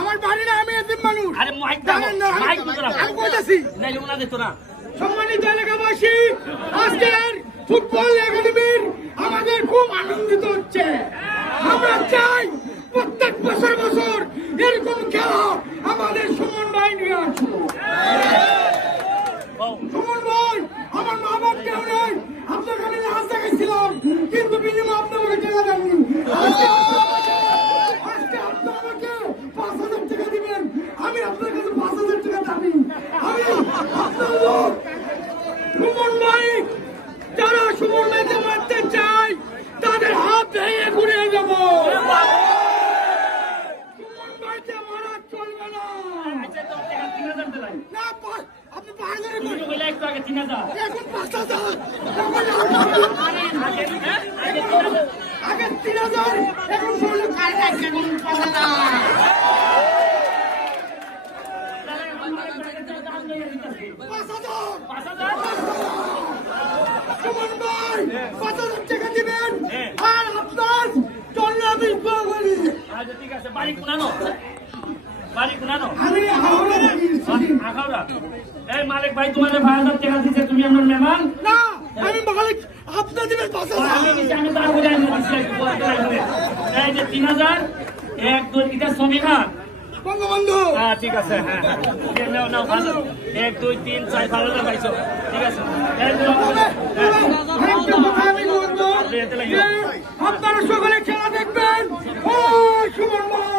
আমার বাড়ি না আমি এতিম মানুষ। সম্মানিত এলাকাবাসী আজকের ফুটবল একাডেমির আমাদের খুব আনন্দিত হচ্ছে। আমরা চাই প্রত্যেক বছর বছর এরকম খেলা আমাদের বিনিময় আপনি আমাকে টাকা দেননি আজকে আপনি আমাকে- পাঁচ হাজার টাকা দিবেন। আমি আপনার কাছে পাঁচ হাজার টাকা দাবি। আমি আপনার লোক সুমন ভাই যারা সুমন ভাইকে মারতে চায় তাদের হাত ভেঙে ঘুরিয়ে দেব। সুমন ভাইকে মারা চলবে না। আপনি পাঁচ হাজার এখন পাঁচ হাজার। জন্য আমি করি আচ্ছা ঠিক আছে বাড়ি কোনানো বাড়ি কোনানো আমি হাওড়া এই মালিক ভাই তোমার হাজার টাকা দিচ্ছে তুমি আমার মেহমান? না আমি মালিক আপনার দিবেন পাঁচ আমি তার বুঝাই এই যে তিন হাজার এক দুই এটা সমীহান বঙ্গবন্ধু হ্যাঁ ঠিক আছে হ্যাঁ হ্যাঁ। ভালো। এক দুই তিন চার ভালো না পাইছো। ঠিক আছে। আপনারা সকলে খেলা দেখবেন। ও সুমন ভাই